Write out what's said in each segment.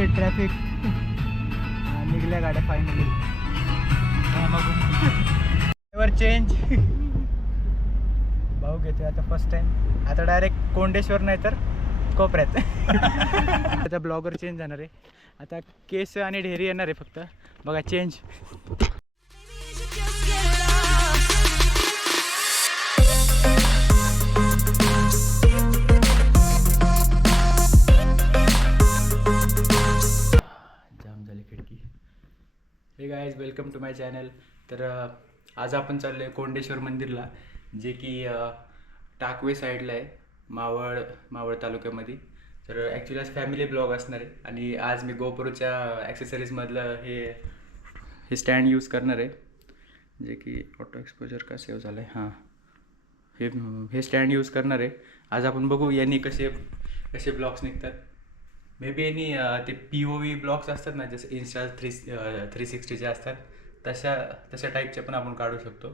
जामशेट traffic निघल्या गाड्या finally. वर change भाऊ घेतोय आता फर्स्ट टाइम. आता डायरेक्ट कोंडेश्वर नाही तर कोपऱ्यात. आता ब्लॉगर चेंज जाणार आहे. आता केस आणि ढेरी येणार आहे फक्त. बघा चेंज. जाम झाली खिडकी. Hey guys welcome to my channel. तर आज आपण चाललो आहे कोंडेश्वर मंदिरला, जे की टाकवे साईडला आहे, मावळ तालुक्यामध्ये. तर ॲक्च्युली आज फॅमिली ब्लॉग असणार आहे आणि आज मी गोप्रोच्या ॲक्सेसरीजमधलं हे स्टँड यूज करणार आहे, जे की ऑटो एक्सपोजर का सेव्ह झालं आहे. हां, हे स्टँड यूज करणार आहे. आज आपण बघू यांनी कसे ब्लॉग्स निघतात. मे बी यांनी ते POV ब्लॉग्स असतात ना, जसं इन्स्टा 360चे असतात, तशा टाईपचे पण आपण काढू शकतो.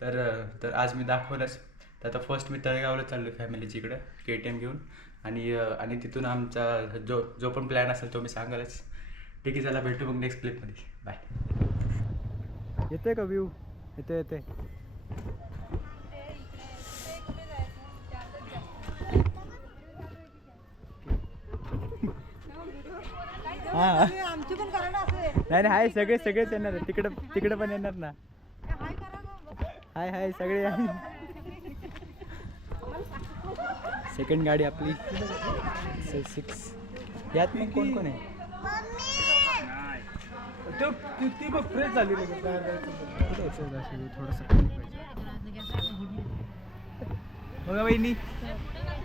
तर आज मी दाखवलंच. तर आता फर्स्ट मी तळेगावला चाललो फॅमिलीच्या इकडं KTM घेऊन, आणि तिथून आमचा जो पण प्लॅन असेल तो मी सांगालच. ठीक आहे, चला भेटू मग नेक्स्ट क्लिपमध्ये. बाय. येते का व्ह्यू? येते. हां, नाही हाय, सगळेच येणार आहे. तिकडं पण येणार ना. हाय सगळे. सेकंड गाडी आपली 6. यात मग कोण आहे? ती बघ फ्रेश झाली. थोडंसं बघा वहिनी.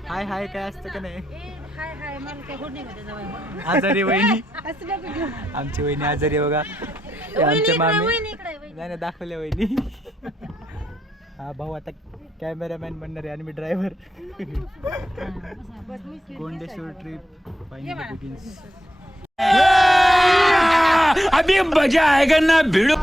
हाय काय असतं का नाही? आजारी वहिनी. आमची वहिनी आजारी आहे बघा. आमच्या मामी नाही दाखवल्या वहिनी. हा भाऊ आता कॅमेरामॅन बनणार आहे आणि मी driver. Kondeshwar trip finally begins. अभी मजा आएगा ना भिड़ो.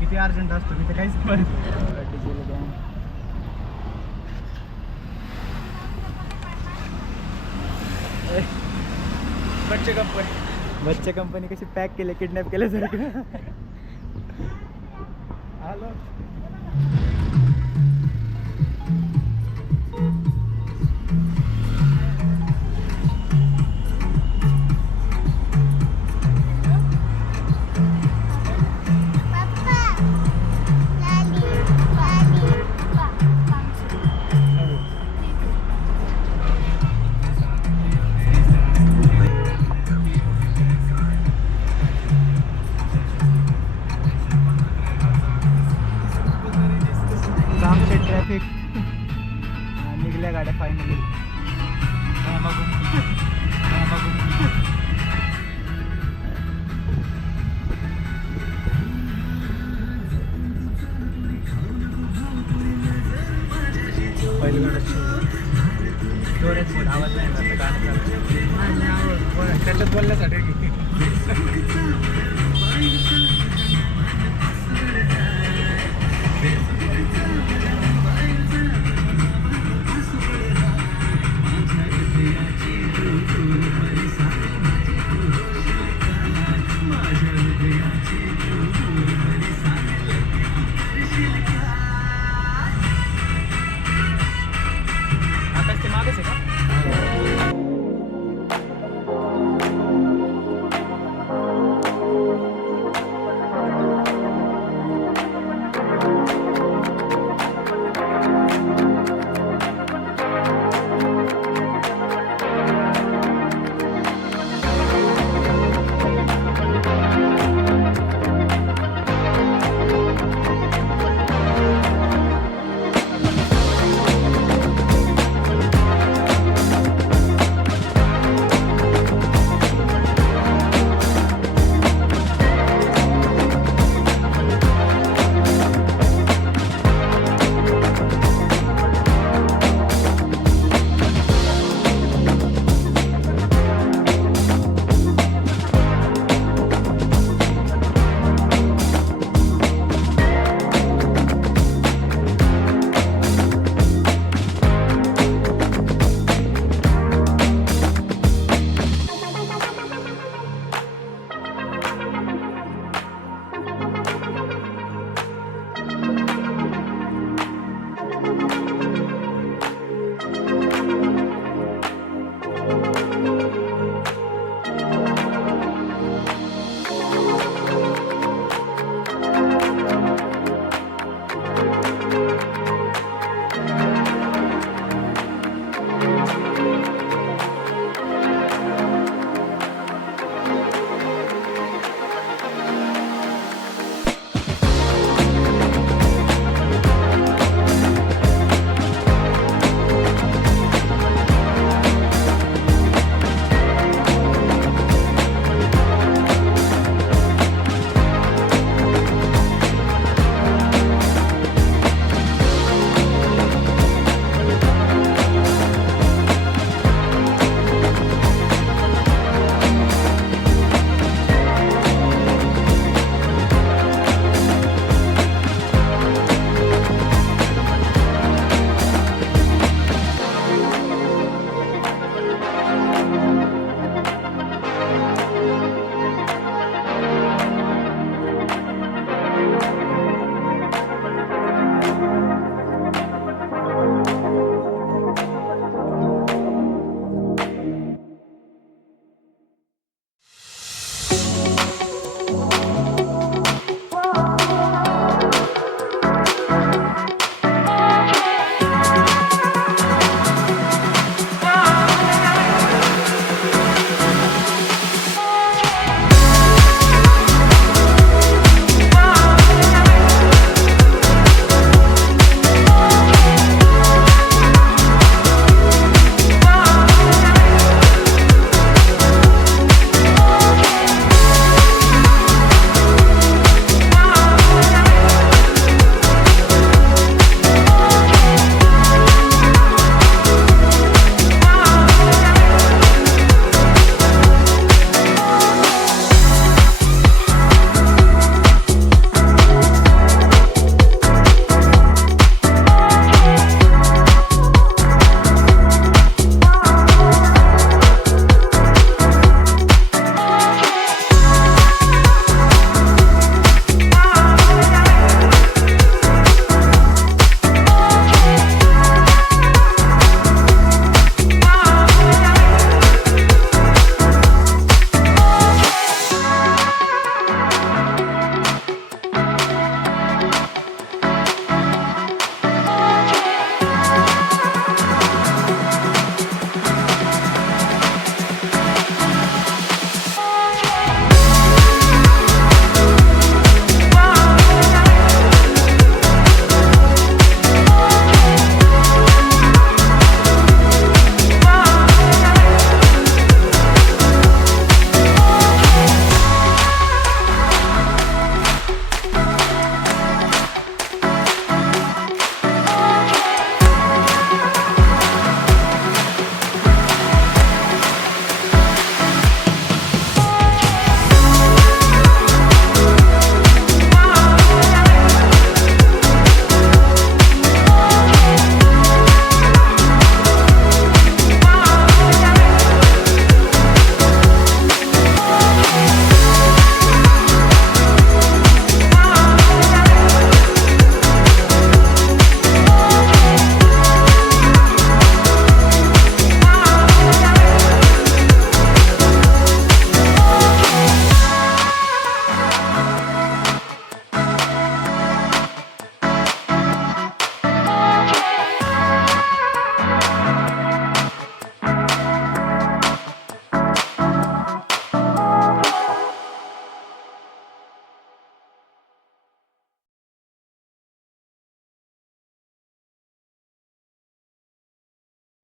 किती अर्जंट असतो मी तर काहीच पण. बच्चे कंपनी कशी पॅक केले, किडनॅप केल्यासारखं. हॅलो जामशेट ट्रॅफिक निघल्या गाड्या फायनली. आवाज नाही त्याच्यात बोलण्यासाठी. आकाश ते मागच आहे का?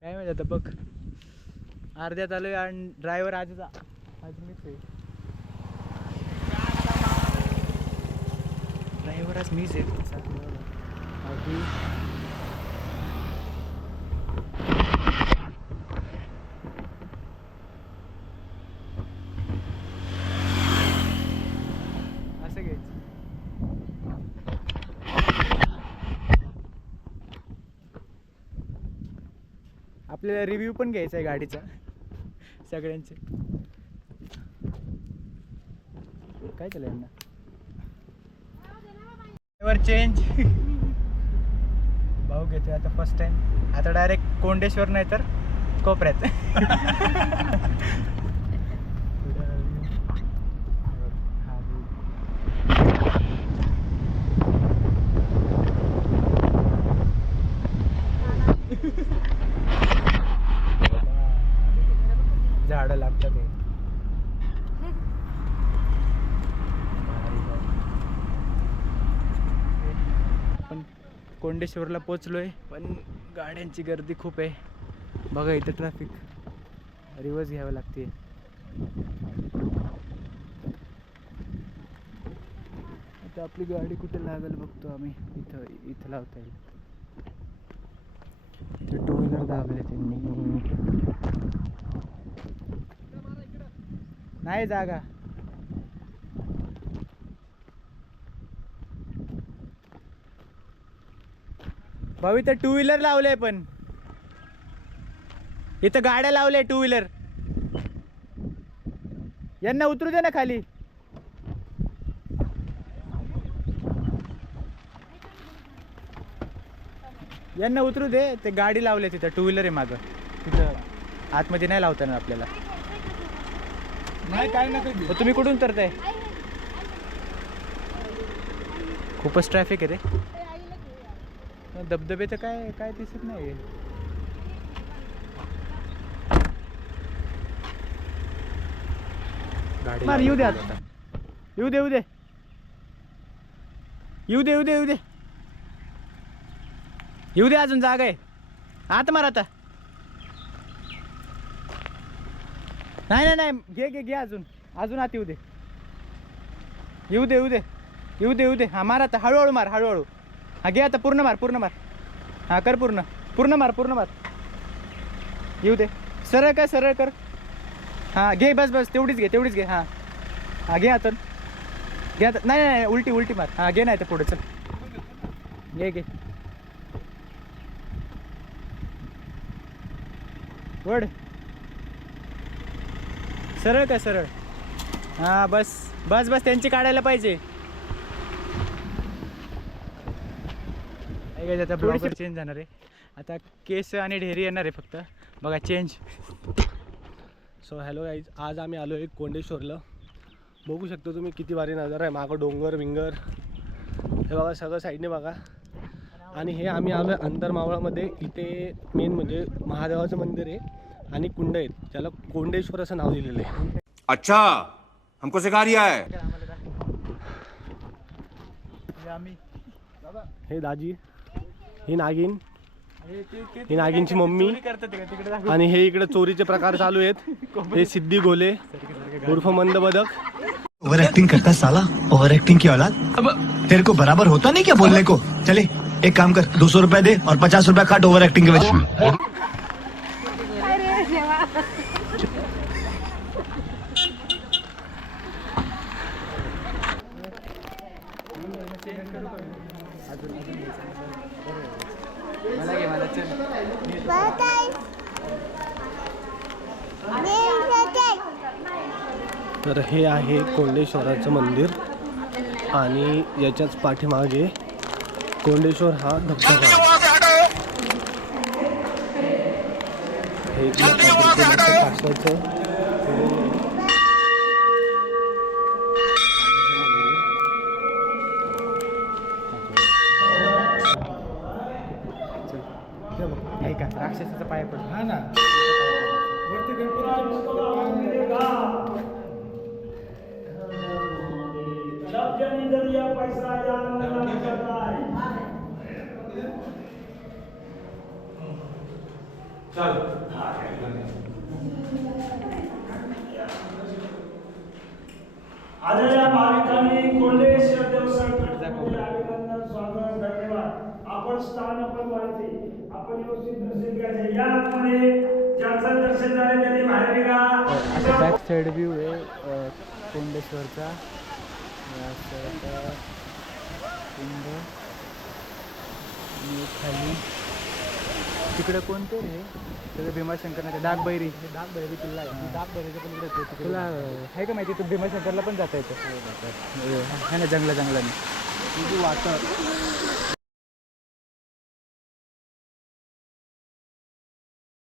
काय माहिती आता बघ, अर्ध्यात आलोय आणि ड्रायव्हर आज मीच आहे. ड्रायव्हर आज मीच आहे. असं घ्यायचं. आपल्याला रिव्ह्यू पण घ्यायचा आहे गाडीचा सगळ्यांचे. काय केलं यांना चेंज. भाऊ घेतोय आता फर्स्ट टाइम. आता डायरेक्ट कोंडेश्वर नाही तर कोपऱ्यात. झाडं लागतात हे. आपण कोंडेश्वरला पोचलोय पण गाड्यांची गर्दी खूप आहे. बघा इथं ट्रॅफिक, रिवर्स घ्यावं लागते. आता आपली गाडी कुठे लागेल बघतो आम्ही. इथं लावता येईल. इथं टू व्हीलर दाबले त्यांनी. नाही जागा. भाऊ इथं टू व्हीलर लावलंय पण इथं गाड्या लावल्या टू व्हीलर. यांना उतरू दे ना खाली. यांना उतरू दे. ते गाडी लावले तिथं टू व्हीलर आहे मागं. तिथं आतमध्ये नाही लावता ना आपल्याला. नाही काय ना तुम्ही कुठून उतरताय? खूपच ट्रॅफिक आहे रे. धबधबे तर काय काय दिसत नाही. गाडी येऊ दे आता. येऊ दे येऊ दे येऊ दे येऊ दे येऊ दे येऊ दे. अजून जागा आहे. आत मार आता. नाही नाही नाही घे घे घे. अजून आत येऊ दे. येऊ दे येऊ दे येऊ दे येऊ दे. हा मार आता. हळूहळू मार हळूहळू. हा घे आता. पूर्ण मार. हा कर पूर्ण मार. येऊ दे. सरळ कर. हा घे. बस तेवढीच घे. हा घे आता. नाही उलटी मार. हा घे. नाही तर पुढे चल. घे वड. सरळ. हा बस त्यांची काढायला पाहिजे. आता ब्लॉगर चेंज जाणार आहे. आता केस आणि ढेरी येणार आहे फक्त. बघा चेंज. सो हॅलो गाईज, आज आम्ही आलो आहे कोंडेश्वरला. बघू शकतो तुम्ही किती भारी नजारा आहे. मागं डोंगर विंगर हे बघा, सगळं साईडने बघा. आणि हे आम्ही आलो आहे अंतरमावळामध्ये. इथे मेन म्हणजे महादेवाचं मंदिर आहे आणि कुंड आहेत, ज्याला कोंडेश्वर असं नाव दिलेलं आहे. अच्छा, हमको सिखा रिया है. हे दाजी, ही नागिन, ही नागिनची मम्मी. आणि हे इकडे चोरीचे प्रकार चालू आहेत. हे सिद्धी गोले उर्फ मंद बदक. ओवर एक्टिंग करता साला, ओवर एक्टिंग की औलाद. अब तेरे को बराबर होता नहीं क्या बोलने को. चले एक काम कर, 200 रुपए दे और 50 रुपए काट ओवर एक्टिंग के वजह से. तर हे आहे कोंडेश्वराचं मंदिर आणि याच्याच पाठीमागे कोंडेश्वर हा धबधबा. हे कासवाचं का राक्षसाचा पाय पडतो. हा ना. आदरणीय भाविकांनी कोंडेश्वर देवस्थानमध्ये अभिनंदन स्वागत धन्यवाद. आपण स्थान आपण व्हायचे, आपण व्यवस्थित दर्शन घ्यायचे. यामध्ये ज्यांचं दर्शन झाले त्यांनी बाहेर निघा. असा बॅक साईड व्ह्यू आहे कोंडेश्वरचा. कुंड आणि खाली तिकडे कोणते रे सगळं भीमाशंकर नाही डागबैरी किल्ला आहे. डागबैरीच्या पण इकडे येतो तिकडे. तुला आहे का माहिती तू भीमाशंकरला पण जाता येतं है ना जंगलाने तुझी वाटत